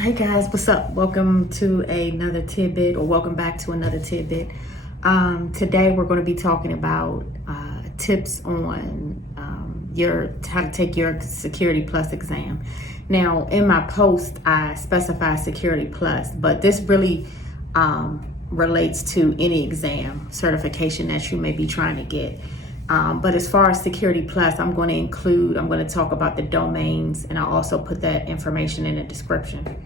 Hey guys, what's up? Welcome to another tidbit, or welcome back to another tidbit. Today we're going to be talking about tips on how to take your Security Plus exam. Now, in my post, I specify Security Plus, but this really relates to any exam certification that you may be trying to get. But as far as Security Plus, I'm going to talk about the domains, and I'll also put that information in the description.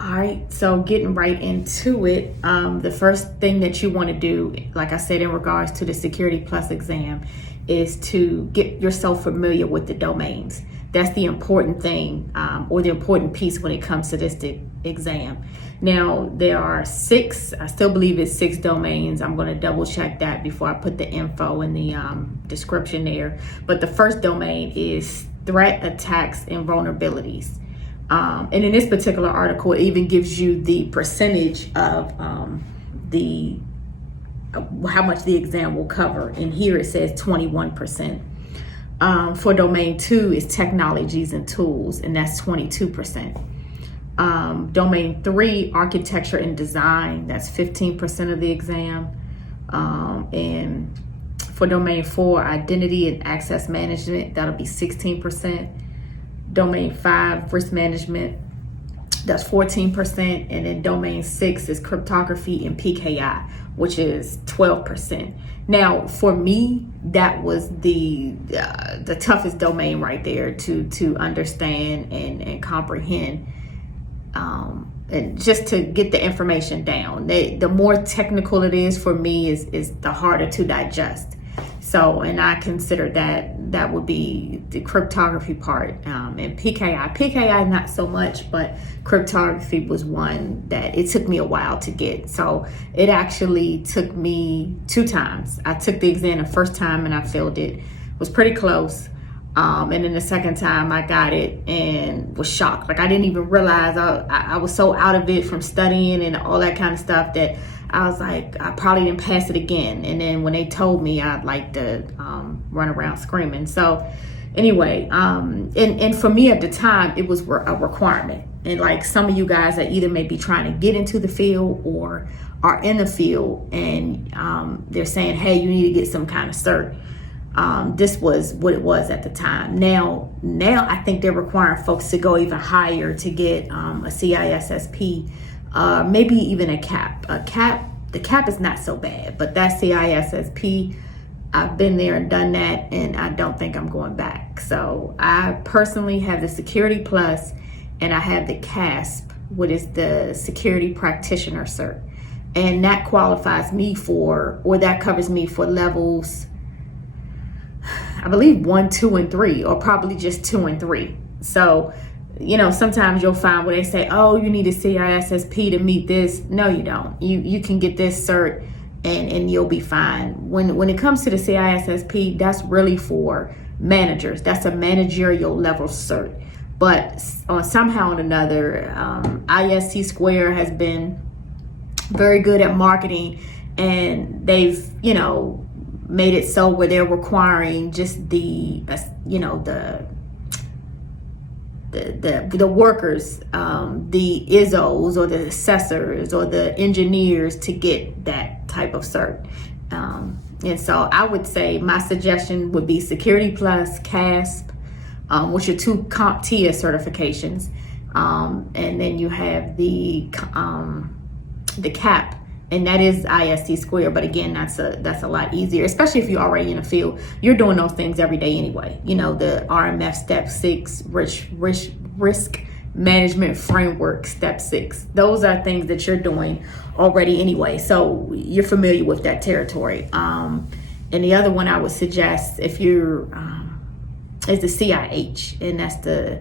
All right, so getting right into it, the first thing that you want to do, like I said, in regards to the Security Plus exam, is to get yourself familiar with the domains. That's the important thing, or the important piece when it comes to this exam. Now, there are six, I still believe it's 6 domains. I'm going to double check that before I put the info in the description there. But the first domain is threat, attacks, and vulnerabilities. And in this particular article, it even gives you the percentage of how much the exam will cover. And here it says 21%. For domain 2 is technologies and tools, and that's 22%. Domain 3, architecture and design, that's 15% of the exam. And for domain 4, identity and access management, that'll be 16%. Domain 5, risk management, that's 14%. And then domain 6 is cryptography and PKI, which is 12%. Now, for me, that was the toughest domain right there to understand and comprehend. And just to get the information down. The more technical it is for me is the harder to digest. So, and I consider that would be the cryptography part, and PKI not so much, but cryptography was one that it took me a while to get. So it actually took me 2 times. I took the exam the first time and I failed it. It was pretty close. And then the second time I got it and was shocked. Like, I didn't even realize I was so out of it from studying and all that kind of stuff that I was like, I probably didn't pass it again. And then when they told me, I'd like to run around screaming. So anyway, and for me at the time, it was a requirement. And like some of you guys that either may be trying to get into the field or are in the field, and they're saying, hey, you need to get some kind of cert. This was what it was at the time. Now I think they're requiring folks to go even higher to get a CISSP, maybe even a CAP. The CAP is not so bad, but that CISSP, I've been there and done that, and I don't think I'm going back. So I personally have the Security Plus, and I have the CASP, which is the Security Practitioner cert, and that qualifies me that covers me for levels, I believe 1, 2, and 3, or probably just 2 and 3. So, sometimes you'll find where they say, oh, you need a CISSP to meet this. No, you don't. You can get this cert and you'll be fine. When it comes to the CISSP, that's really for managers. That's a managerial level cert. But somehow or another, ISC Square has been very good at marketing, and they've, made it so where they're requiring just the workers, the ISOs or the assessors or the engineers to get that type of cert. And so I would say my suggestion would be Security Plus, CASP, which are 2 CompTIA certifications. And then you have the CAP, and that is ISC Square. But again, that's a lot easier, especially if you're already in the field. You're doing those things every day anyway. The RMF Step 6, risk management framework Step 6. Those are things that you're doing already anyway. So you're familiar with that territory. And the other one I would suggest, if you're, is the CIH, and that's the,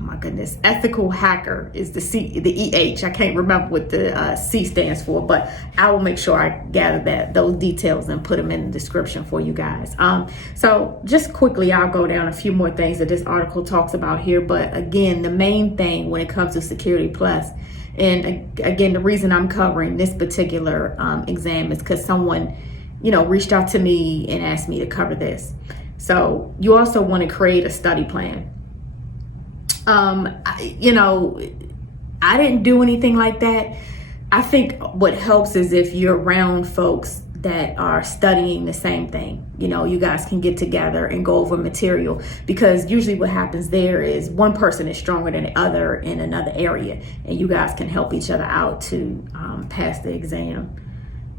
my goodness, ethical hacker is the EH. I can't remember what the C stands for, but I will make sure I gather those details and put them in the description for you guys. So just quickly, I'll go down a few more things that this article talks about here. But again, the main thing when it comes to Security Plus, and again, the reason I'm covering this particular exam is because someone, reached out to me and asked me to cover this. So you also want to create a study plan. I didn't do anything like that. I think what helps is if you're around folks that are studying the same thing. You guys can get together and go over material, because usually what happens there is one person is stronger than the other in another area, and you guys can help each other out to pass the exam.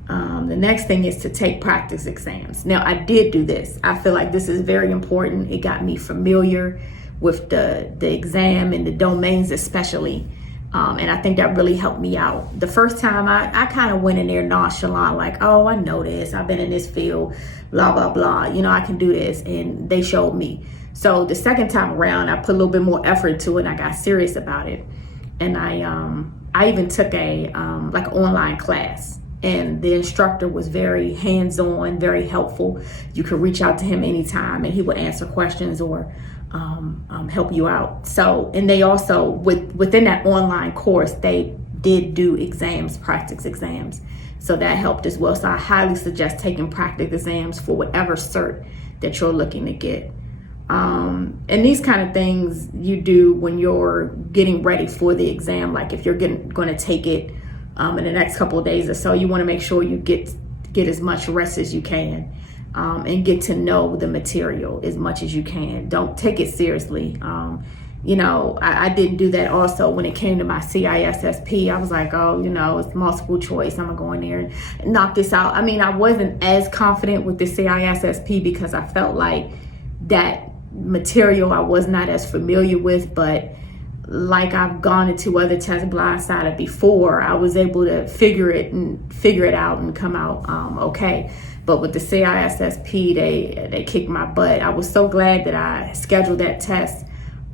The next thing is to take practice exams. Now, I did do this. I feel like this is very important. It got me familiar with the exam and the domains especially. And I think that really helped me out. The first time I kind of went in there nonchalant, like, oh, I know this. I've been in this field, blah, blah, blah. I can do this. And they showed me. So the second time around, I put a little bit more effort to it, and I got serious about it. And I even took a like an online class. And the instructor was very hands-on, very helpful. You could reach out to him anytime, and he would answer questions or help you out. So, and they also, within that online course, they did do exams, practice exams. So that helped as well. So I highly suggest taking practice exams for whatever cert that you're looking to get. And these kind of things you do when you're getting ready for the exam. Like if you're going to take it in the next couple of days or so, you want to make sure you get as much rest as you can. And get to know the material as much as you can. Don't take it seriously. I didn't do that also when it came to my CISSP. I was like, it's multiple choice. I'm going to go in there and knock this out. I mean, I wasn't as confident with the CISSP because I felt like that material I was not as familiar with, but like I've gone into other tests blindsided before, I was able to figure it out and come out okay. But with the CISSP, they kicked my butt. I was so glad that I scheduled that test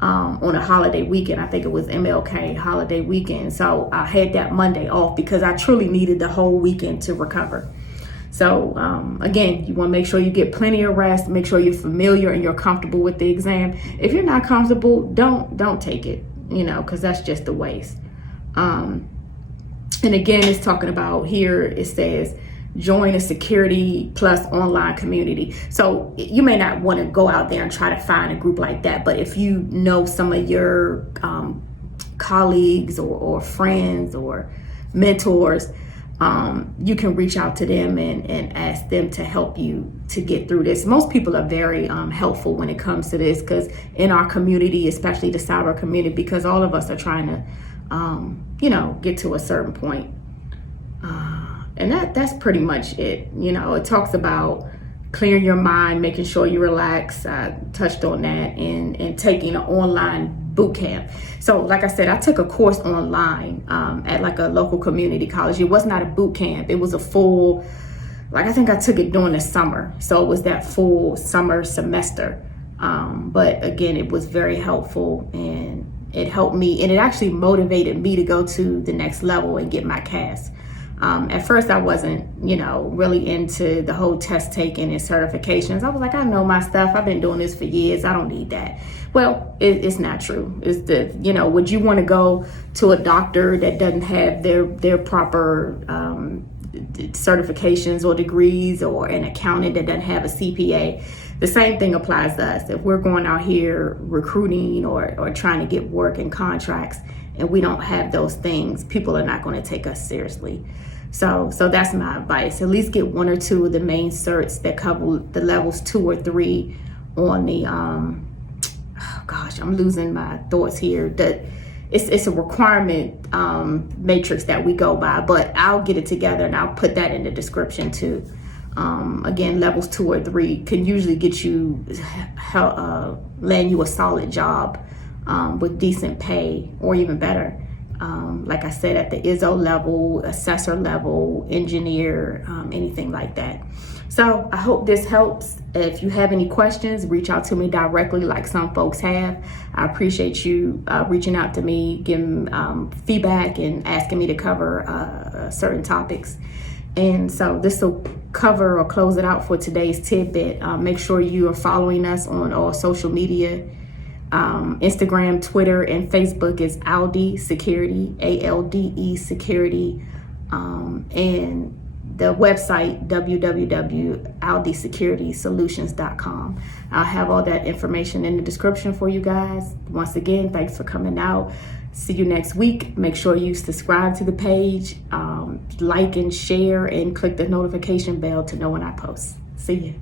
on a holiday weekend. I think it was MLK holiday weekend. So I had that Monday off because I truly needed the whole weekend to recover. So again, you want to make sure you get plenty of rest, make sure you're familiar and you're comfortable with the exam. If you're not comfortable, don't take it, because that's just a waste. And again, it's talking about here, it says, join a security plus online community. So you may not want to go out there and try to find a group like that, but if you know some of your colleagues or friends or mentors, you can reach out to them and ask them to help you to get through this. Most people are very helpful when it comes to this, because in our community, especially the cyber community, because all of us are trying to get to a certain point. And that's pretty much it. It talks about clearing your mind, making sure you relax. I touched on that, and taking an online boot camp. So like I said, I took a course online at like a local community college. It was not a boot camp. It was a full, I think I took it during the summer. So it was that full summer semester. But again, it was very helpful, and it helped me, and it actually motivated me to go to the next level and get my CASP. At first I wasn't, really into the whole test taking and certifications. I was like, I know my stuff. I've been doing this for years. I don't need that. Well, it's not true. It's would you want to go to a doctor that doesn't have their proper certifications or degrees, or an accountant that doesn't have a CPA? The same thing applies to us. If we're going out here recruiting or trying to get work and contracts, and we don't have those things, people are not going to take us seriously. So that's my advice. At least get one or two of the main certs that cover the levels 2 or 3 on the, I'm losing my thoughts here. That it's a requirement matrix that we go by, but I'll get it together and I'll put that in the description too. Again, levels 2 or 3 can usually get you, land you a solid job with decent pay, or even better. Like I said, at the ISO level, assessor level, engineer, anything like that. So I hope this helps. If you have any questions, reach out to me directly like some folks have. I appreciate you reaching out to me, giving feedback and asking me to cover certain topics. And so this will cover or close it out for today's tidbit. Make sure you are following us on all social media. Instagram, Twitter, and Facebook is Alde Security, ALDE Security. And the website www.aldesecurity.solutions.com. I'll have all that information in the description for you guys. Once again, thanks for coming out. See you next week. Make sure you subscribe to the page, like and share, and click the notification bell to know when I post. See you.